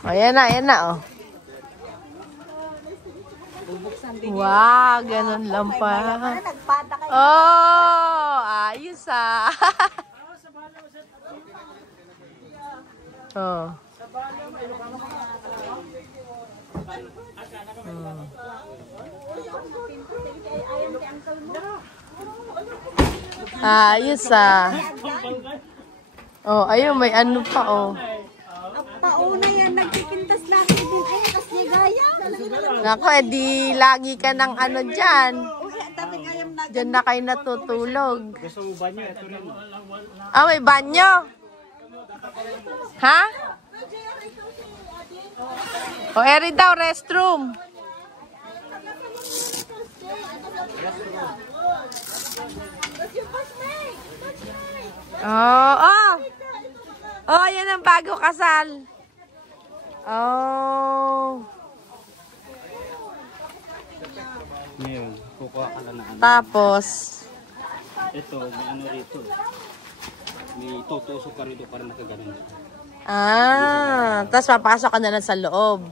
Ayan na, oh. Wow, ganun lang pa. Oh, ayos ah. Oh. Ayos ah. Oh, ayun, may ano pa, oh. Pauna yan, nagpipintas na ako din. Ay, tas niya gaya. Naku, edi lagi ka ng ano dyan. Dyan na kayo natutulog. Gusto mo banyo? Ito rin. Ah, may banyo. Ha? O, eri daw, restroom. Oh, oh. Oh, yan ang bago kasal. Oh. Ngayon, kukuha ka lang na ano. Tapos, Ito, may ano rito. May tutusok ka rito para nakaganon. tapos papasok ka na lang sa loob.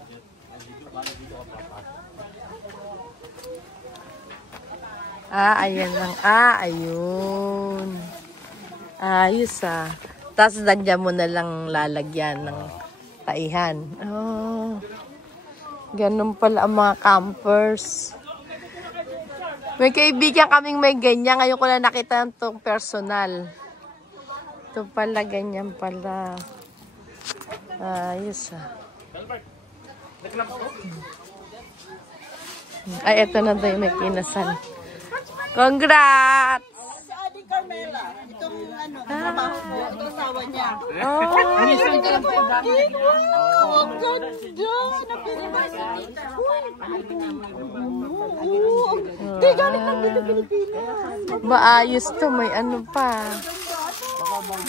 Ayan lang. Ayun. Ayos ah. Tapos dagyan mo na lang lalagyan ng taihan. Oh. Ganun pala ang mga campers. May kaibigan kaming may ganyan. Ngayon ko na nakita itong personal. Ito pala, ganyan pala. Ayos ah. Ay, ito na daw may kinasal. Congrats! Si Adi Carmela, itong ano, trabaho mo, itong asawa niya. Oh, Ang ganda! Napilipas. Di, galing lang dito Pilipinas. maayos to. May ano pa.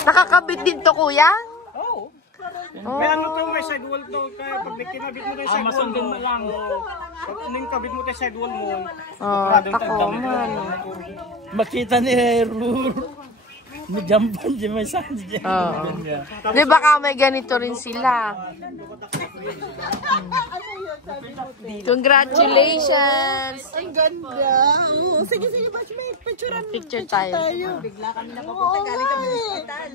Nakakabit din to, kuya? Oo. Oh. May ano to, may sidewall to. Kaya pag may kinabit mo na yung sidewall mo lang. Pag ano yung kabit mo na yung sidewall mo. Oh, tako man. Makita ni Rur. Nijampan di may sands dyan. Oo. Di baka may ganito rin sila. Congratulations! Ang ganda. Sige, batch, may picture Picture tayo. Bigla kami napapunta, galing kami sa hospital.